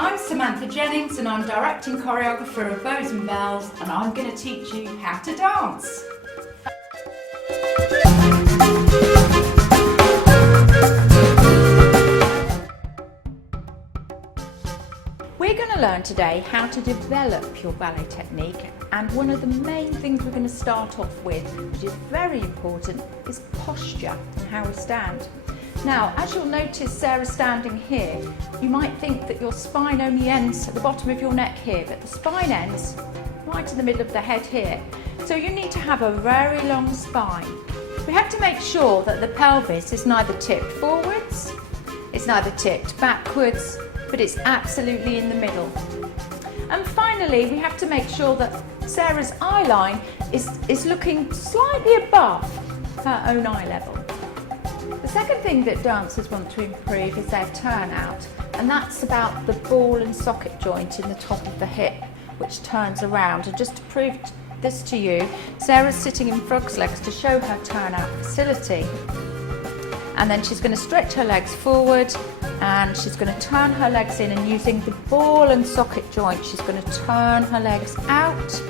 I'm Samantha Jennings and I'm directing choreographer of Bows and Bells, and I'm going to teach you how to dance. We're going to learn today how to develop your ballet technique, and one of the main things we're going to start off with, which is very important, is posture and how we stand. Now, as you'll notice Sarah standing here, you might think that your spine only ends at the bottom of your neck here, but the spine ends right in the middle of the head here. So you need to have a very long spine. We have to make sure that the pelvis is neither tipped forwards, it's neither tipped backwards, but it's absolutely in the middle. And finally, we have to make sure that Sarah's eye line is looking slightly above her own eye level. The second thing that dancers want to improve is their turnout, and that's about the ball and socket joint in the top of the hip, which turns around. And just to prove this to you, Sarah's sitting in frog's legs to show her turnout facility. And then she's going to stretch her legs forward, and she's going to turn her legs in, and using the ball and socket joint, she's going to turn her legs out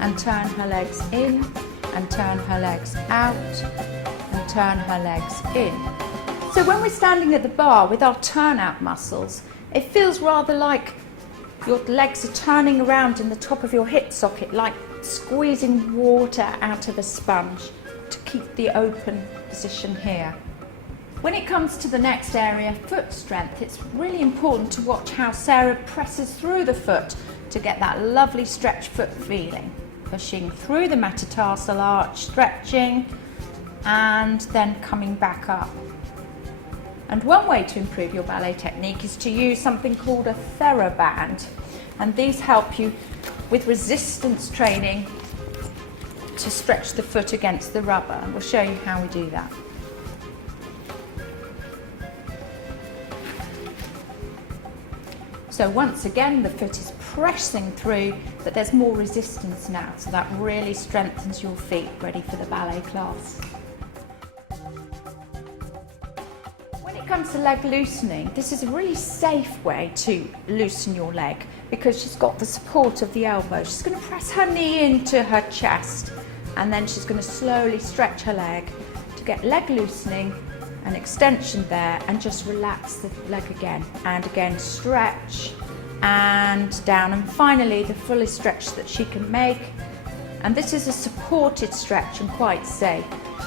and turn her legs in and turn her legs out and turn her legs in. So when we're standing at the bar with our turnout muscles, it feels rather like your legs are turning around in the top of your hip socket, like squeezing water out of a sponge to keep the open position here. When it comes to the next area, foot strength, it's really important to watch how Sarah presses through the foot to get that lovely stretch foot feeling. Pushing through the metatarsal arch, stretching, and then coming back up. And one way to improve your ballet technique is to use something called a TheraBand. And these help you with resistance training to stretch the foot against the rubber. And we'll show you how we do that. So once again, the foot is pressing through, but there's more resistance now, so that really strengthens your feet, ready for the ballet class. When it comes to leg loosening, this is a really safe way to loosen your leg because she's got the support of the elbow. She's going to press her knee into her chest, and then she's going to slowly stretch her leg to get leg loosening, an extension there, and just relax the leg again, and again stretch and down, and finally the fullest stretch that she can make. And this is a supported stretch and quite safe.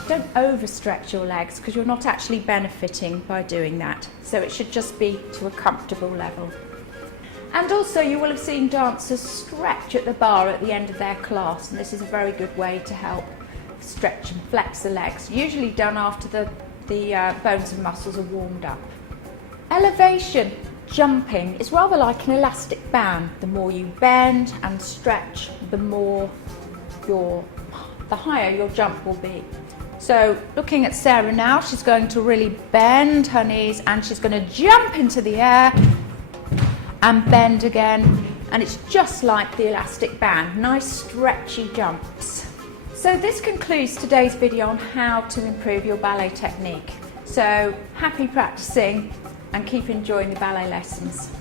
Don't overstretch your legs because you're not actually benefiting by doing that, so it should just be to a comfortable level. And also you will have seen dancers stretch at the bar at the end of their class, and this is a very good way to help stretch and flex the legs, usually done after the bones and muscles are warmed up. Elevation jumping is rather like an elastic band. The more you bend and stretch, the higher your jump will be. So looking at Sarah now, she's going to really bend her knees and she's going to jump into the air and bend again, and it's just like the elastic band, nice stretchy jumps. So this concludes today's video on how to improve your ballet technique. So happy practicing and keep enjoying the ballet lessons.